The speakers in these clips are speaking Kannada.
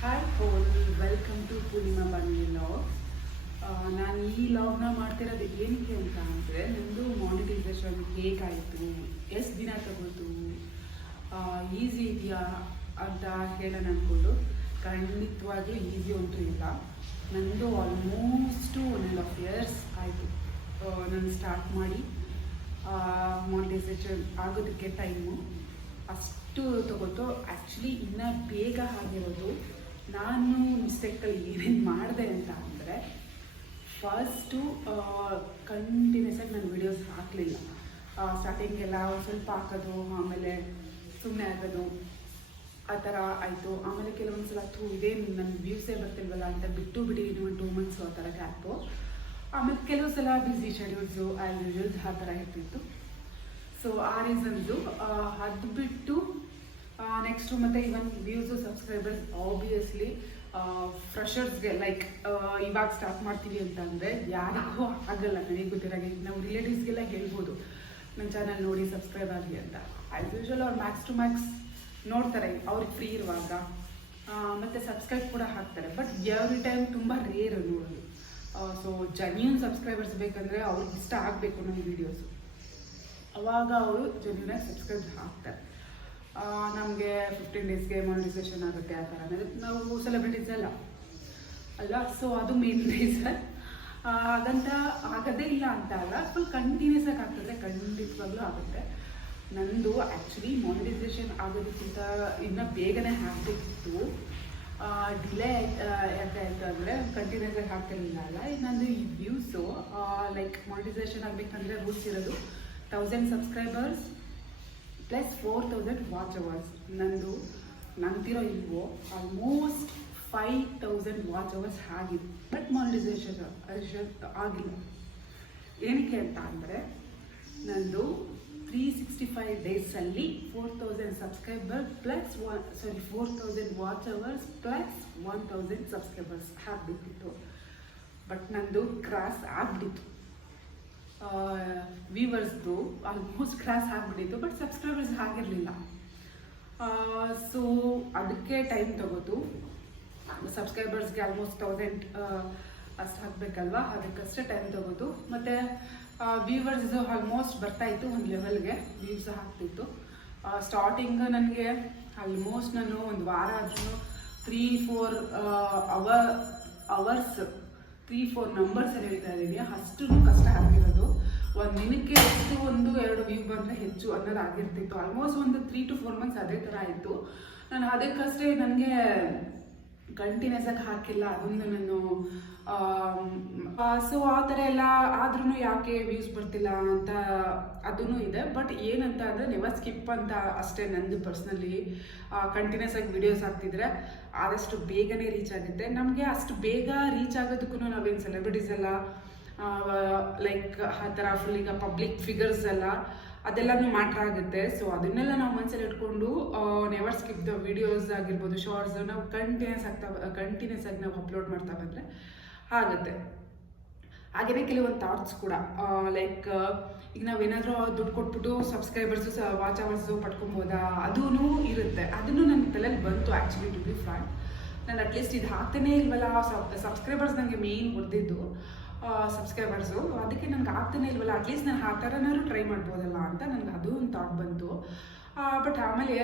Hi all, welcome to Poornima ಬನ್ನಿ ಲಾಗ್ಸ್. ನಾನು ಈ ಲಾಗ್ನ ಮಾಡ್ತಿರೋದು ಏನಕ್ಕೆ ಅಂತ ಅಂದರೆ, ನಮ್ಮದು ಮಾನಿಟೈಸೇಷನ್ ಹೇಗಾಯಿತು, ಎಷ್ಟು ದಿನ ತಗೋತು, ಈಸಿ ಇದೆಯಾ ಅಂತ ಹೇಳೋಣ ಅಂದ್ಕೊಂಡು. ಖಂಡಿತವಾಗ್ಲೂ ಈಸಿ ಅಂತೂ ಇಲ್ಲ. ನನ್ನದು ಆಲ್ಮೋಸ್ಟು 1.5 years ಆಯಿತು ನಾನು ಸ್ಟಾರ್ಟ್ ಮಾಡಿ. ಮಾನಿಟೈಸೇಷನ್ ಆಗೋದಕ್ಕೆ ಟೈಮು ಅಷ್ಟು ತಗೋತು. ಆ್ಯಕ್ಚುಲಿ ಇನ್ನೂ ಬೇಗ ಆಗಿರೋದು. ನಾನು ಮಿಸ್ಟೇಕಲ್ಲಿ ಏನೇನು ಮಾಡಿದೆ ಅಂತ ಅಂದರೆ, ಫಸ್ಟು ಕಂಟಿನ್ಯೂಸ್ ಆಗಿ ನಾನು ವೀಡಿಯೋಸ್ ಹಾಕಲಿಲ್ಲ. ಸ್ಟಾರ್ಟಿಂಗೆಲ್ಲ ಒಂದು ಸ್ವಲ್ಪ ಹಾಕೋದು, ಆಮೇಲೆ ಸುಮ್ಮನೆ ಆಗೋದು, ಆ ಥರ ಆಯಿತು. ಆಮೇಲೆ ಕೆಲವೊಂದು ಸಲ ಇದೇ ನನ್ನ ವ್ಯೂಸೇ ಬರ್ತಿಲ್ವಲ್ಲ ಅಂತ ಬಿಟ್ಟು ಬಿಟ್ಟಿದ್ದೀನಿ, ಒಂದು 2 months ಆ ಥರ ಗ್ಯಾಪು. ಆಮೇಲೆ ಕೆಲವು ಸಲ ಬ್ಯುಸಿ ಶೆಡ್ಯೂಲ್ಸು ಆ್ಯಸ್ ಆ ಥರ ಇರ್ತಿತ್ತು. ಸೊ ಆ ರೀಸನ್ಸು ಅದು ಬಿಟ್ಟು ನೆಕ್ಸ್ಟು ಮತ್ತು ಇವನ್ ವ್ಯೂಸು ಸಬ್ಸ್ಕ್ರೈಬರ್ಸ್ ಆಬ್ವಿಯಸ್ಲಿ ಫ್ರೆಷರ್ಸ್ಗೆ ಲೈಕ್ ಇವಾಗ ಸ್ಟಾರ್ಟ್ ಮಾಡ್ತೀವಿ ಅಂತಂದರೆ ಯಾರಿಗೂ ಆಗಲ್ಲ. ನನಗೆ ಗೊತ್ತಿರಾಗೆ ನಾವು ರಿಲೇಟಿವ್ಸ್ಗೆಲ್ಲ ಹೇಳ್ಬೋದು ನನ್ನ ಚಾನಲ್ ನೋಡಿ ಸಬ್ಸ್ಕ್ರೈಬ್ ಆಗಿ ಅಂತ. ಆ್ಯಸ್ ಯೂಶ್ವಲ್ ಅವ್ರು ಮ್ಯಾಕ್ಸ್ ಟು ಮ್ಯಾಕ್ಸ್ ನೋಡ್ತಾರೆ ಅವ್ರಿಗೆ ಫ್ರೀ ಇರುವಾಗ, ಮತ್ತು ಸಬ್ಸ್ಕ್ರೈಬ್ ಕೂಡ ಹಾಕ್ತಾರೆ. ಬಟ್ ಎವ್ರಿ ಟೈಮ್ ತುಂಬ ರೇರ್ ನೋಡೋದು. ಸೊ ಜೆನ್ಯೂನ್ ಸಬ್ಸ್ಕ್ರೈಬರ್ಸ್ ಬೇಕಂದರೆ ಅವ್ರಿಗೆ ಇಷ್ಟ ಆಗಬೇಕು ನಮ್ಮ ವೀಡಿಯೋಸು, ಅವಾಗ ಅವರು ಜೆನ್ಯೂನಾಗಿ ಸಬ್ಸ್ಕ್ರೈಬ್ ಹಾಕ್ತಾರೆ. ನಮಗೆ 15 daysಗೆ ಮಾನಿಟೈಸೇಷನ್ ಆಗುತ್ತೆ ಆ ಥರ. ನಾವು ಸೆಲೆಬ್ರಿಟೀಸ್ ಅಲ್ಲ. ಸೊ ಅದು ಮೇನ್ ರೀಸನ್. ಹಾಗಂತ ಆಗೋದೇ ಇಲ್ಲ ಅಂತ ಅಲ್ಲ, ಫುಲ್ ಕಂಟಿನ್ಯೂಸ್ ಆಗಿ ಆಗ್ತದೆ, ಖಂಡಿತವಾಗ್ಲೂ ಆಗುತ್ತೆ. ನಂದು ಆ್ಯಕ್ಚುಲಿ ಮಾನಿಟೈಸೇಷನ್ ಆಗೋದಕ್ಕಿಂತ ಇನ್ನೂ ಬೇಗನೆ ಆಗಬೇಕಿತ್ತು. ಡಿಲೇ ಯಾಕೆ ಆಯಿತು ಅಂದರೆ, ಕಂಟಿನ್ಯೂಸ್ ಆಗಿ ಆಗ್ತಿರಲಿಲ್ಲ ಅಲ್ಲ. ನಂದು ಈ ವ್ಯೂಸು ಲೈಕ್ ಮಾನಿಟೈಸೇಷನ್ ಆಗಬೇಕಂದ್ರೆ ರೂಲ್ಸ್ ಇರೋದು 1000 ಸಬ್ಸ್ಕ್ರೈಬರ್ಸ್ ಪ್ಲಸ್ 4000 ವಾಚ್ ಅವರ್ಸ್. ನಂದಿರೋ ಇಲ್ವೋ ಆಲ್ಮೋಸ್ಟ್ 5000 ವಾಚ್ ಅವರ್ಸ್ ಆಗಿದೆ. ಬಟ್ ಮಾನಿಟೈಸೇಷನ್ ಆಗಿಲ್ಲ. ಏನಕ್ಕೆ ಅಂತ ಅಂದರೆ, ನಂದು 365 ಡೇಸಲ್ಲಿ 4000 subscriber plus 4000 watch hours plus 1000 subscribers ಆಗಬೇಕಿತ್ತು. ಬಟ್ ನಂದು ಕ್ರಾಸ್ ಆಗಿಬಿಟ್ಟಿತ್ತು. ವ್ಯೂವರ್ಸ್ದು ಆಲ್ಮೋಸ್ಟ್ ಕ್ರಾಸ್ ಆಗಿಬಿಟ್ಟಿತ್ತು, ಬಟ್ ಸಬ್ಸ್ಕ್ರೈಬರ್ಸ್ ಆಗಿರಲಿಲ್ಲ. ಸೊ ಅದಕ್ಕೆ ಟೈಮ್ ತಗೋತು. ಸಬ್ಸ್ಕ್ರೈಬರ್ಸ್ಗೆ ಆಲ್ಮೋಸ್ಟ್ 1000 ಅಷ್ಟು ಹಾಕಬೇಕಲ್ವ, ಅದಕ್ಕಷ್ಟೇ ಟೈಮ್ ತಗೋತು. ಮತ್ತು ವ್ಯೂವರ್ಸ್ದು ಆಲ್ಮೋಸ್ಟ್ ಬರ್ತಾಯಿತ್ತು, ಒಂದು ಲೆವೆಲ್ಗೆ ವ್ಯೂಸ್ ಆಗ್ತಿತ್ತು. ಸ್ಟಾರ್ಟಿಂಗ್ ನನಗೆ ಆಲ್ಮೋಸ್ಟ್ ನಾನು ಒಂದು ವಾರ ಆದ್ರೂ 3-4 ಅವರ್ಸ್ 3-4 ನಂಬರ್ಸ್ ಎಲ್ಲ ಹೇಳ್ತಾ ಇದ್ದೀನಿ. ಅಷ್ಟು ಕಷ್ಟ ಆಗಿರೋದು. ಒಂದು ದಿನಕ್ಕೆ ಎಷ್ಟು 1-2 ವ್ಯೂ ಬಂದರೆ ಹೆಚ್ಚು ಅನ್ನೋದು ಆಗಿರ್ತಿತ್ತು. ಆಲ್ಮೋಸ್ಟ್ ಒಂದು 3 to 4 months ಅದೇ ಥರ ಆಯಿತು. ನಾನು ಅದಕ್ಕಷ್ಟೇ ನನಗೆ ಕಂಟಿನ್ಯೂಸ್ ಆಗಿ ಹಾಕಿಲ್ಲ, ಅದೊಂದು ನಾನು. ಸೊ ಆ ಥರ ಎಲ್ಲ ಆದ್ರೂ ಯಾಕೆ ವ್ಯೂಸ್ ಬರ್ತಿಲ್ಲ ಅಂತ ಅದೂ ಇದೆ. ಬಟ್ ಏನಂತ ಅಂದರೆ, ನೆವರ್ ಸ್ಕಿಪ್ ಅಂತ ಅಷ್ಟೇ ನಂದು ಪರ್ಸ್ನಲಿ. ಕಂಟಿನ್ಯೂಸ್ ಆಗಿ ವಿಡಿಯೋಸ್ ಹಾಕ್ತಿದ್ರೆ ಆದಷ್ಟು ಬೇಗನೆ ರೀಚ್ ಆಗುತ್ತೆ. ನಮಗೆ ಅಷ್ಟು ಬೇಗ ರೀಚ್ ಆಗೋದಕ್ಕೂ ನಾವೇನು ಸೆಲೆಬ್ರಿಟೀಸ್ ಎಲ್ಲ ಲೈಕ್ ಆ ಥರ ಫುಲ್ ಈಗ ಪಬ್ಲಿಕ್ ಫಿಗರ್ಸ್ ಎಲ್ಲ ಅದೆಲ್ಲನೂ ಮ್ಯಾಟ್ರ್ ಆಗುತ್ತೆ. ಸೊ ಅದನ್ನೆಲ್ಲ ನಾವು ಮನಸ್ಸಲ್ಲಿ ಇಟ್ಕೊಂಡು ನೆವರ್ ಸ್ಕಿಪ್ ದ ವಿಡಿಯೋಸ್ ಆಗಿರ್ಬೋದು, ಶಾರ್ಟ್ಸ್ ನಾವು ಕಂಟಿನ್ಯೂಸ್ ಆಗಿ ನಾವು ಅಪ್ಲೋಡ್ ಮಾಡ್ತಾ ಬಂದರೆ ಆಗುತ್ತೆ. ಹಾಗೆಯೇ ಕೆಲವೊಂದು ಥಾಟ್ಸ್ ಕೂಡ ಲೈಕ್ ಈಗ ನಾವೇನಾದರೂ ದುಡ್ಡು ಕೊಟ್ಬಿಟ್ಟು ಸಬ್ಸ್ಕ್ರೈಬರ್ಸು ವಾಚ್ ಅವರ್ಸು ಪಡ್ಕೊಬೋದಾ, ಅದೂ ಇರುತ್ತೆ. ಅದನ್ನು ನನ್ನ ತಲೆಯಲ್ಲಿ ಬಂತು ಆ್ಯಕ್ಚುಲಿ, ಟು ಬಿ ಫ್ರಾಂಕ್. ನಾನು ಅಟ್ಲೀಸ್ಟ್ ಇದು ಹಾಕ್ತಾನೇ ಇಲ್ವಲ್ಲ, ಸಬ್ಸ್ಕ್ರೈಬರ್ಸ್ ನನಗೆ ಮೇಯ್ನ್ ಹೊಡೆದಿದ್ದು ಸಬ್ಸ್ಕ್ರೈಬರ್ಸು. ಅದಕ್ಕೆ ನನಗೆ ಆಗ್ತಾನೆ ಇಲ್ವಲ್ಲ, ಅಟ್ಲೀಸ್ಟ್ ನಾನು ಆ ಥರನಾದ್ರು ಟ್ರೈ ಮಾಡ್ಬೋದಲ್ಲ ಅಂತ ನನಗೆ ಅದು ಒಂದು ಥಾಟ್ ಬಂತು. ಬಟ್ ಆಮೇಲೆ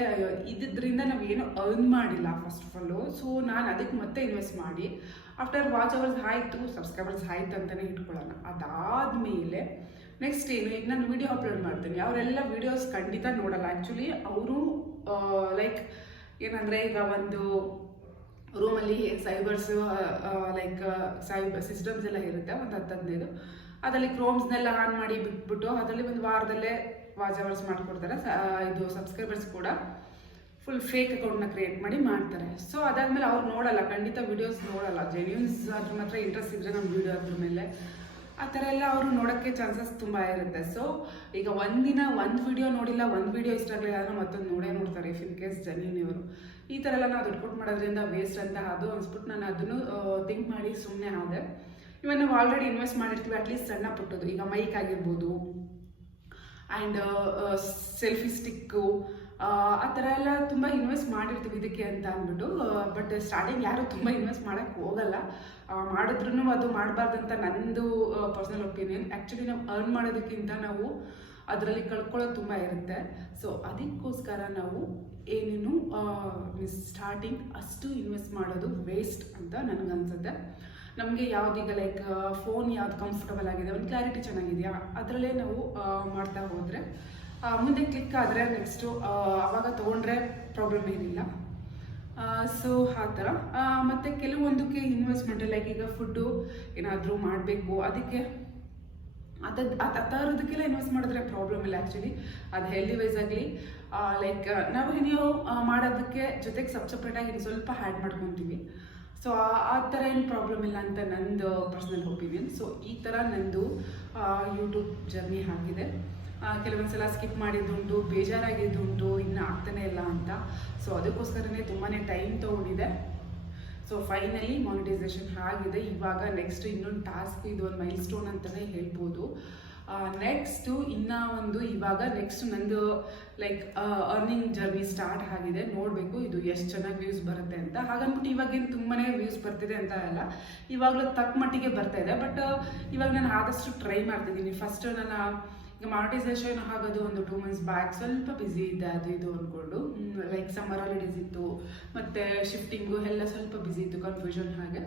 ಇದರಿಂದ ನಾವೇನು ಅರ್ನ್ ಮಾಡಿಲ್ಲ ಫಸ್ಟ್ ಆಫ್ ಆಲು. ಸೊ ನಾನು ಅದಕ್ಕೆ ಮತ್ತೆ ಇನ್ವೆಸ್ಟ್ ಮಾಡಿ ಆಫ್ಟರ್ ವಾಚ್ ಅವರ್ಸ್ ಆಯಿತು, ಸಬ್ಸ್ಕ್ರೈಬರ್ಸ್ ಆಯಿತು ಅಂತಲೇ ಇಟ್ಕೊಳ್ಳೋಣ. ಅದಾದಮೇಲೆ ನೆಕ್ಸ್ಟ್ ಏನು, ಈಗ ನಾನು ವೀಡಿಯೋ ಅಪ್ಲೋಡ್ ಮಾಡ್ತೀನಿ, ಅವರೆಲ್ಲ ವೀಡಿಯೋಸ್ ಖಂಡಿತ ನೋಡಲ್ಲ. ಆ್ಯಕ್ಚುಲಿ ಅವರು ಲೈಕ್ ಏನಂದರೆ, ಈಗ ಒಂದು ರೂಮಲ್ಲಿ ಸೈಬರ್ಸು ಲೈಕ್ ಸಿಸ್ಟಮ್ಸ್ ಎಲ್ಲ ಇರುತ್ತೆ, ಒಂದು 10-15. ಅದರಲ್ಲಿ ಕ್ರೋಮ್ಸ್ನೆಲ್ಲ ಆನ್ ಮಾಡಿ ಬಿಟ್ಬಿಟ್ಟು ಅದರಲ್ಲಿ ಒಂದು ವಾರದಲ್ಲೇ ವಾಚ್ ಅವರ್ಸ್ ಮಾಡಿಕೊಡ್ತಾರೆ. ಇದು ಸಬ್ಸ್ಕ್ರೈಬರ್ಸ್ ಕೂಡ ಫುಲ್ ಫೇಕ್ ಅಕೌಂಟ್ನ ಕ್ರಿಯೇಟ್ ಮಾಡಿ ಮಾಡ್ತಾರೆ. ಸೊ ಅದಾದಮೇಲೆ ಅವ್ರು ನೋಡಲ್ಲ, ಖಂಡಿತ ವೀಡಿಯೋಸ್ ನೋಡಲ್ಲ. ಜೆನ್ಯೂನ್ಸ್ ಅದ್ರ ಮಾತ್ರ ಇಂಟ್ರೆಸ್ಟ್ ಇದ್ದರೆ ನಮ್ಮ ವೀಡಿಯೋ ಅದ್ರ ಮೇಲೆ ಆ ಥರ ಎಲ್ಲ ಅವರು ನೋಡೋಕ್ಕೆ ಚಾನ್ಸಸ್ ತುಂಬ ಇರುತ್ತೆ. ಸೊ ಈಗ ಒಂದಿನ ಒಂದು ವೀಡಿಯೋ ನೋಡಿಲ್ಲ, ಒಂದು ವೀಡಿಯೋ ಇಷ್ಟ ಆಗಲಿಲ್ಲ ಅಂದರೆ ಮತ್ತೊಂದು ನೋಡ್ತಾರೆ. ಇಫ್ ಇನ್ ಕೇಸ್ ಜೆನ್ಯೂನ್ ಈ ಥರ ಎಲ್ಲ ನಾವು ದುಡ್ಡು ಕೊಟ್ಟು ಮಾಡೋದ್ರಿಂದ ವೇಸ್ಟ್ ಅಂತ ಅದು ಅನ್ಸ್ಬಿಟ್ಟು ನಾನು ಅದನ್ನು ಥಿಂಕ್ ಮಾಡಿ ಸುಮ್ಮನೆ ಆದೆ. ಇವನ್ ನಾವು ಆಲ್ರೆಡಿ ಇನ್ವೆಸ್ಟ್ ಮಾಡಿರ್ತೀವಿ, ಅಟ್ಲೀಸ್ಟ್ ಸಣ್ಣ ಪುಟ್ಟದು, ಈಗ ಮೈಕ್ ಆಗಿರ್ಬೋದು ಆ್ಯಂಡ್ ಸೆಲ್ಫಿ ಸ್ಟಿಕ್ಕು ಆ ಥರ ಎಲ್ಲ ತುಂಬ ಇನ್ವೆಸ್ಟ್ ಮಾಡಿರ್ತೀವಿ ಇದಕ್ಕೆ ಅಂತ ಅಂದ್ಬಿಟ್ಟು. ಬಟ್ ಸ್ಟಾರ್ಟಿಂಗ್ ಯಾರೂ ತುಂಬ ಇನ್ವೆಸ್ಟ್ ಮಾಡೋಕ್ಕೆ ಹೋಗಲ್ಲ. ಮಾಡಿದ್ರೂ ಅದು ಮಾಡಬಾರ್ದಂತ ನಂದು ಪರ್ಸನಲ್ ಒಪಿನಿಯನ್. ಆ್ಯಕ್ಚುಲಿ ನಾವು ಅರ್ನ್ ಮಾಡೋದಕ್ಕಿಂತ ನಾವು ಅದರಲ್ಲಿ ಕಳ್ಕೊಳ್ಳೋದು ತುಂಬ ಇರುತ್ತೆ. ಸೊ ಅದಕ್ಕೋಸ್ಕರ ನಾವು ಏನೇನು ಸ್ಟಾರ್ಟಿಂಗ್ ಅಷ್ಟು ಇನ್ವೆಸ್ಟ್ ಮಾಡೋದು ವೇಸ್ಟ್ ಅಂತ ನನಗನ್ಸುತ್ತೆ. ನಮಗೆ ಯಾವುದೀಗ ಲೈಕ್ ಫೋನ್ ಯಾವ್ದು ಕಂಫರ್ಟಬಲ್ ಆಗಿದೆ, ಒಂದು ಕ್ಲಾರಿಟಿ ಚೆನ್ನಾಗಿದೆಯಾ, ಅದರಲ್ಲೇ ನಾವು ಮಾಡ್ತಾ ಹೋದರೆ ಮುಂದೆ ಕ್ಲಿಕ್ ಆದರೆ ನೆಕ್ಸ್ಟು ಆವಾಗ ತೊಗೊಂಡ್ರೆ ಪ್ರಾಬ್ಲಮ್ ಏನಿಲ್ಲ. ಸೊ ಆ ಥರ. ಮತ್ತು ಕೆಲವೊಂದಕ್ಕೆ ಇನ್ವೆಸ್ಟ್ಮೆಂಟ್ ಲೈಕ್ ಈಗ ಫುಡ್ಡು ಏನಾದರೂ ಮಾಡಬೇಕು, ಅದಕ್ಕೆ ಆ ಥರದಕ್ಕೆಲ್ಲ ಇನ್ವೆಸ್ಟ್ ಮಾಡಿದ್ರೆ ಪ್ರಾಬ್ಲಮ್ ಇಲ್ಲ ಆ್ಯಕ್ಚುಲಿ. ಅದು ಹೆಲ್ದಿ ವೈಸ್ ಆಗಲಿ ಲೈಕ್ ನಾವು ನೀವು ಮಾಡೋದಕ್ಕೆ ಜೊತೆಗೆ ಸಪ್ರೇಟಾಗಿ ಇನ್ನು ಸ್ವಲ್ಪ ಹ್ಯಾಡ್ ಮಾಡ್ಕೊತೀವಿ. ಸೊ ಆ ಥರ ಏನು ಪ್ರಾಬ್ಲಮ್ ಇಲ್ಲ ಅಂತ ನಂದು ಪರ್ಸ್ನಲ್ ಒಪಿನಿಯನ್. ಸೊ ಈ ಥರ ನಂದು ಯೂಟ್ಯೂಬ್ ಜರ್ನಿ ಆಗಿದೆ. ಕೆಲವೊಂದು ಸಲ ಸ್ಕಿಪ್ ಮಾಡಿದ್ದುಂಟು, ಬೇಜಾರಾಗಿದ್ದುಂಟು, ಇನ್ನೂ ಆಗ್ತಾನೆ ಇಲ್ಲ ಅಂತ. ಸೊ ಅದಕ್ಕೋಸ್ಕರನೇ ತುಂಬಾ ಟೈಮ್ ತೊಗೊಂಡಿದೆ. ಸೊ ಫೈನಲಿ ಮಾನಿಟೈಸೇಷನ್ ಆಗಿದೆ. ಇವಾಗ ನೆಕ್ಸ್ಟ್ ಇನ್ನೊಂದು ಟಾಸ್ಕ್, ಇದು ಒಂದು ಮೈಲ್ ಸ್ಟೋನ್ ಅಂತಲೇ ಹೇಳ್ಬೋದು. ನೆಕ್ಸ್ಟು ಇನ್ನೂ ಒಂದು ಇವಾಗ ನೆಕ್ಸ್ಟ್ ನಂದು ಲೈಕ್ ಅರ್ನಿಂಗ್ ಜರ್ನಿ ಸ್ಟಾರ್ಟ್ ಆಗಿದೆ. ನೋಡಬೇಕು ಇದು ಎಷ್ಟು ಚೆನ್ನಾಗಿ ವ್ಯೂಸ್ ಬರುತ್ತೆ ಅಂತ. ಹಾಗನ್ಬಿಟ್ಟು ಇವಾಗೇನು ತುಂಬಾ ವ್ಯೂಸ್ ಬರ್ತಿದೆ ಅಂತ ಅಲ್ಲ, ಇವಾಗಲೂ ತಕ್ಕ ಮಟ್ಟಿಗೆ ಬರ್ತಾ ಇದೆ. ಬಟ್ ಇವಾಗ ನಾನು ಆದಷ್ಟು ಟ್ರೈ ಮಾಡ್ತಿದ್ದೀನಿ. ಫಸ್ಟ್ ನಾನು ಈಗ ಮಾನಿಟೈಸೇಷನ್ ಆಗೋದು ಒಂದು 2 months ಬ್ಯಾಕ್ ಸ್ವಲ್ಪ ಬ್ಯುಸಿ ಇದ್ದೆ, ಅದು ಇದು ಅಂದ್ಕೊಂಡು. ಲೈಕ್ ಸಮ್ಮರ್ ಹಾಲಿಡೇಸ್ ಇತ್ತು, ಮತ್ತು ಶಿಫ್ಟಿಂಗು ಎಲ್ಲ ಸ್ವಲ್ಪ ಬ್ಯುಸಿ ಇತ್ತು, ಕನ್ಫ್ಯೂಷನ್ ಹಾಗೆ.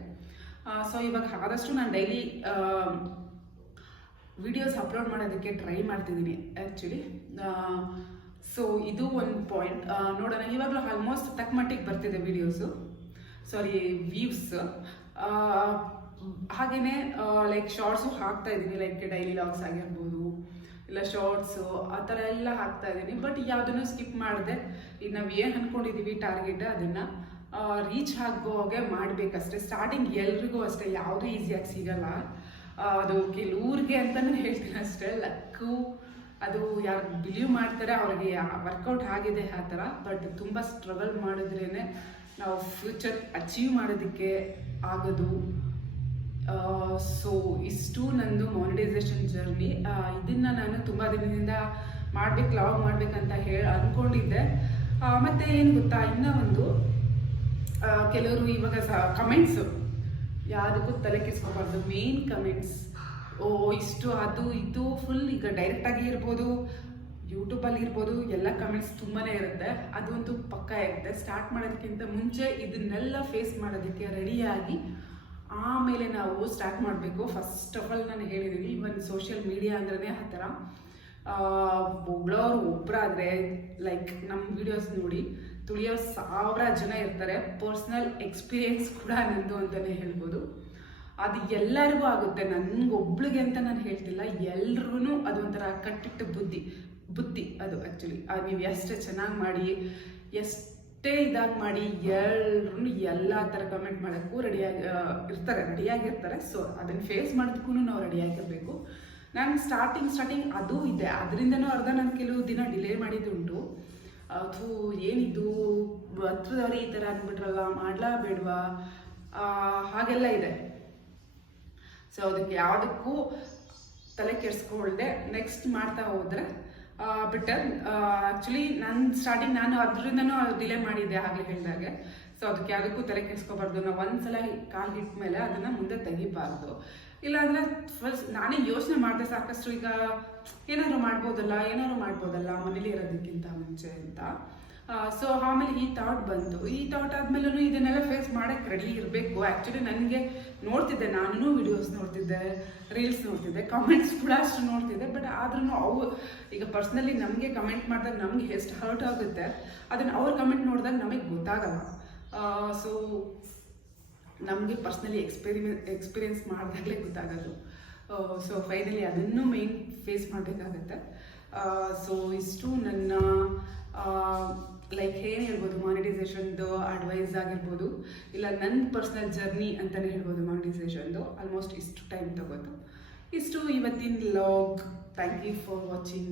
ಸೊ ಇವಾಗ ಆದಷ್ಟು ನಾನು ಡೈಲಿ ವಿಡಿಯೋಸ್ ಅಪ್ಲೋಡ್ ಮಾಡೋದಕ್ಕೆ ಟ್ರೈ ಮಾಡ್ತಿದ್ದೀನಿ ಆ್ಯಕ್ಚುಲಿ. ಸೊ ಇದು ಒಂದು ಪಾಯಿಂಟ್. ನೋಡೋಣ, ಇವಾಗಲೂ ಆಲ್ಮೋಸ್ಟ್ ತಕ್ಕ ಮಟ್ಟಿಗೆ ಬರ್ತಿದೆ ವಿಡಿಯೋಸು, ವ್ಯೂಸ್. ಹಾಗೆಯೇ ಲೈಕ್ ಶಾರ್ಟ್ಸು ಹಾಕ್ತಾ ಇದ್ದೀನಿ, ಲೈಕ್ ಡೈಲಿ ಲಾಗ್ಸ್ ಆಗಿರ್ಬೋದು, ಇಲ್ಲ ಶಾರ್ಟ್ಸು ಆ ಥರ ಎಲ್ಲ ಹಾಕ್ತಾ ಇದ್ದೀನಿ. ಬಟ್ ಯಾವುದನ್ನು ಸ್ಕಿಪ್ ಮಾಡಿದೆ. ಈಗ ನಾವು ಏನು ಅಂದ್ಕೊಂಡಿದ್ದೀವಿ ಟಾರ್ಗೆಟ್, ಅದನ್ನು ರೀಚ್ ಆಗೋಗೆ ಮಾಡಬೇಕಷ್ಟೇ. ಸ್ಟಾರ್ಟಿಂಗ್ ಎಲ್ರಿಗೂ ಅಷ್ಟೇ, ಯಾವುದೂ ಈಸಿಯಾಗಿ ಸಿಗಲ್ಲ. ಅದು ಕೆಲವ್ರಿಗೆ ಅಂತಲೂ ಹೇಳ್ತೀನಿ ಅಷ್ಟೇ. ಲಕ್ಕು ಅದು ಯಾರು ಬಿಲೀವ್ ಮಾಡ್ತಾರೆ ಅವ್ರಿಗೆ ವರ್ಕೌಟ್ ಆಗಿದೆ ಆ ಥರ. ಬಟ್ ತುಂಬ ಸ್ಟ್ರಗಲ್ ಮಾಡಿದ್ರೇ ನಾವು ಫ್ಯೂಚರ್ ಅಚೀವ್ ಮಾಡೋದಕ್ಕೆ ಆಗೋದು. ಸೊ ಇಷ್ಟು ನಂದು ಮಾನಿಟೈಸೇಷನ್ ಜರ್ನಿ. ಇದನ್ನು ನಾನು ತುಂಬ ದಿನದಿಂದ ಲಾಗ್ ಮಾಡಬೇಕಂತ ಅಂದ್ಕೊಂಡಿದ್ದೆ. ಮತ್ತು ಏನು ಗೊತ್ತಾ, ಇನ್ನೂ ಒಂದು ಕೆಲವರು ಇವಾಗ ಕಮೆಂಟ್ಸು ಯಾವುದಕ್ಕೂ ತಲೆ ಕೆಡಿಸ್ಕೋಬಾರ್ದು. ಮೇನ್ ಕಮೆಂಟ್ಸ್ ಇಷ್ಟು ಅದು ಇದು ಫುಲ್ ಈಗ ಡೈರೆಕ್ಟಾಗಿ ಇರ್ಬೋದು, ಯೂಟ್ಯೂಬಲ್ಲಿ ಇರ್ಬೋದು, ಎಲ್ಲ ಕಮೆಂಟ್ಸ್ ತುಂಬಾ ಇರುತ್ತೆ. ಅದಂತೂ ಪಕ್ಕ ಇರುತ್ತೆ. ಸ್ಟಾರ್ಟ್ ಮಾಡೋದಕ್ಕಿಂತ ಮುಂಚೆ ಇದನ್ನೆಲ್ಲ ಫೇಸ್ ಮಾಡೋದಕ್ಕೆ ರೆಡಿಯಾಗಿ ಆಮೇಲೆ ನಾವು ಸ್ಟಾರ್ಟ್ ಮಾಡಬೇಕು. ಫಸ್ಟ್ ಆಫ್ ಆಲ್ ನಾನು ಹೇಳಿದ್ದೀನಿ, ಇವನ್ ಸೋಷಿಯಲ್ ಮೀಡಿಯಾ ಅಂದ್ರೆ ಆ ಥರ. ಒಬ್ಬರಾದರೆ ಲೈಕ್ ನಮ್ಮ ವಿಡಿಯೋಸ್ ನೋಡಿ ತುಳಿಯೋ 1000 ಜನ ಇರ್ತಾರೆ. ಪರ್ಸ್ನಲ್ ಎಕ್ಸ್ಪೀರಿಯೆನ್ಸ್ ಕೂಡ ನಂದು ಅಂತಲೇ ಹೇಳ್ಬೋದು. ಅದು ಎಲ್ಲರಿಗೂ ಆಗುತ್ತೆ, ನನಗೊಬ್ಳಿಗೆ ಅಂತ ನಾನು ಹೇಳ್ತಿಲ್ಲ, ಎಲ್ರಿಗೂ ಅದೊಂಥರ ಕಟ್ಟಿಟ್ಟ ಬುದ್ಧಿ ಅದು ಆ್ಯಕ್ಚುಲಿ. ನೀವು ಎಷ್ಟೇ ಚೆನ್ನಾಗಿ ಮಾಡಿ, ಎಷ್ಟೇ ಇದಾಗಿ ಮಾಡಿ, ಎಲ್ಲರೂ ಎಲ್ಲ ಥರ ಕಮೆಂಟ್ ಮಾಡೋಕ್ಕೂ ರೆಡಿಯಾಗಿರ್ತಾರೆ. ಸೊ ಅದನ್ನು ಫೇಸ್ ಮಾಡೋದಕ್ಕೂ ನಾವು ರೆಡಿಯಾಗಿರಬೇಕು. ನಾನು ಸ್ಟಾರ್ಟಿಂಗ್ ಅದು ಇದೆ, ಅದರಿಂದನೂ ಅರ್ಧ ನಾನು ಕೆಲವು ದಿನ ಡಿಲೇ ಮಾಡಿದ್ದುಂಟು. ಅದು ಏನಿದು ಹತ್ರದವ್ರು ಈ ಥರ ಅಂದ್ಬಿಟ್ರಲ್ಲ, ಮಾಡ್ಲಾ ಬೇಡವಾ, ಹಾಗೆಲ್ಲ ಇದೆ. ಸೊ ಅದಕ್ಕೆ ಯಾವುದಕ್ಕೂ ತಲೆ ಕೆಡಿಸ್ಕೊಳ್ದೆ ನೆಕ್ಸ್ಟ್ ಮಾಡ್ತಾ ಹೋದರೆ ಬೆಟರ್. ಆ್ಯಕ್ಚುಲಿ ನಾನು ಅದರಿಂದನೂ ಡಿಲೇ ಮಾಡಿದ್ದೆ ಆಗಲೇ ಹೇಳಿದಾಗೆ. ಸೊ ಅದಕ್ಕೆ ಯಾವುದಕ್ಕೂ ತಲೆ ಕೆಡಿಸ್ಕೋಬಾರ್ದು. ನಾವು ಒಂದ್ಸಲ ಕಾಲು ಹಿಟ್ಟ ಮೇಲೆ ಅದನ್ನು ಮುಂದೆ ತೆಗಿಬಾರ್ದು. ಇಲ್ಲಾಂದರೆ ಫಸ್ಟ್ ನಾನೇ ಯೋಚನೆ ಮಾಡಿದೆ ಸಾಕಷ್ಟು, ಈಗ ಏನಾದ್ರು ಮಾಡ್ಬೋದಲ್ಲ ಮನೇಲಿ ಇರೋದಕ್ಕಿಂತ ಮುಂಚೆ ಅಂತ. ಸೊ ಆಮೇಲೆ ಈ ಥಾಟ್ ಬಂತು. ಈ ಥಾಟ್ ಆದಮೇಲೂ ಇದನ್ನೆಲ್ಲ ಫೇಸ್ ಮಾಡೋಕ್ಕೆ ರೆಡಿ ಇರಬೇಕು. ಆ್ಯಕ್ಚುಲಿ ನನಗೆ ನೋಡ್ತಿದ್ದೆ, ನಾನು ವಿಡಿಯೋಸ್ ನೋಡ್ತಿದ್ದೆ, ರೀಲ್ಸ್ ನೋಡ್ತಿದ್ದೆ, ಕಮೆಂಟ್ಸ್ ಕೂಡ ಅಷ್ಟು ನೋಡ್ತಿದ್ದೆ. ಬಟ್ ಆದ್ರೂ ಈಗ ಪರ್ಸ್ನಲಿ ನಮಗೆ ಕಮೆಂಟ್ ಮಾಡಿದಾಗ ನಮಗೆ ಎಷ್ಟು ಹರ್ಟ್ ಆಗುತ್ತೆ, ಅದನ್ನು ಅವ್ರು ಕಮೆಂಟ್ ನೋಡಿದಾಗ ನಮಗೆ ಗೊತ್ತಾಗಲ್ಲ. ಸೊ ನಮಗೆ ಪರ್ಸ್ನಲಿ ಎಕ್ಸ್ಪೀರಿಯೆನ್ಸ್ ಮಾಡಿದಾಗಲೇ ಗೊತ್ತಾಗೋದು. ಸೊ ಫೈನಲಿ ಅದನ್ನು ಮೇನ್ ಫೇಸ್ ಮಾಡಬೇಕಾಗತ್ತೆ. ಸೊ ಇಷ್ಟು ನನ್ನ ಲೈಕ್ ಏನು ಹೇಳ್ಬೋದು, ಮಾನಿಟೈಸೇಷನ್ದು ಅಡ್ವೈಸ್ ಆಗಿರ್ಬೋದು, ಇಲ್ಲ ನನ್ನ ಪರ್ಸ್ನಲ್ ಜರ್ನಿ ಅಂತಲೇ ಹೇಳ್ಬೋದು. ಮಾನಿಟೈಸೇಷನ್ದು ಆಲ್ಮೋಸ್ಟ್ ಇಷ್ಟು ಟೈಮ್ ತಗೋತು. ಇಷ್ಟು ಇವತ್ತಿನ log. Thank you for watching.